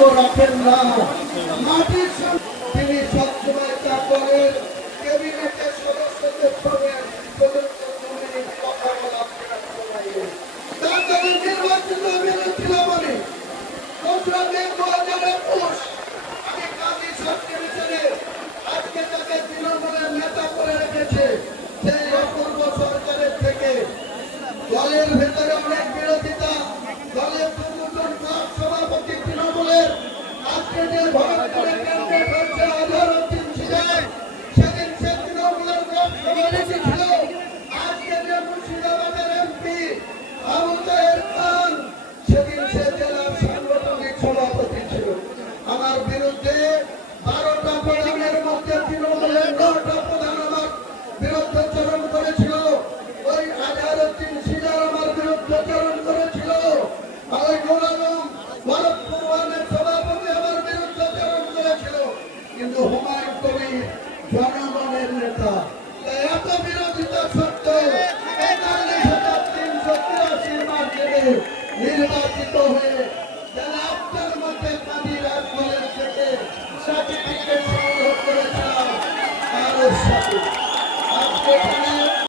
রাখেন না। মাটির তিনি সবসময় তা করেন। ক্যাবিনেটের সদস্যদের সঙ্গে কথা বলা তাদের নির্বাচিত ছিলাম আমি ২০২১ আমি কাজী সাবডিভিশনে আজকে তাকে তৃণমূলের নেতা করে রেখেছে। সেই অপূর্ব সরকারের থেকে দলের ভেতরে অনেক বিরোধিতা, দলের দুজন ব্লক সভাপতি তৃণমূলের আজকে যে ভরতপুরে ক্যান্ডিডেট হচ্ছে আজহারউদ্দিন ছিলেন, সেদিন সে তৃণমূলের ব্লক সভাপতি ছিল। আজকে যে মুর্শিদাবাদের এমপি আবু তাহের খান, সেদিন সে জেলার সাংগঠনিক সভাপতি ছিল। আমার বিরুদ্ধে ১২টা প্রধানের মধ্যে তৃণমূলের ৯টা প্রধান আমার বিরুদ্ধে চরণ করেছিল। ওই আজহারউদ্দিন সিজার আমার বিরুদ্ধে চরণ করেছিল। ওই নুর আলম ভরতপুর ওয়ানের সভাপতি আমার বিরুদ্ধে চরণ করেছিল। কিন্তু হুমায়ুন কবির জনগণের নেতা, এত বিরোধিতা সত্ত্বেও ৪১,৩৮৩ মার্কেটে নির্বাচিত হয়ে যারা আপনার মধ্যে কাজী রাজমহলের থেকে সার্টিফিকেট সংগ্রহ করেছিলাম তার সাথে আজকে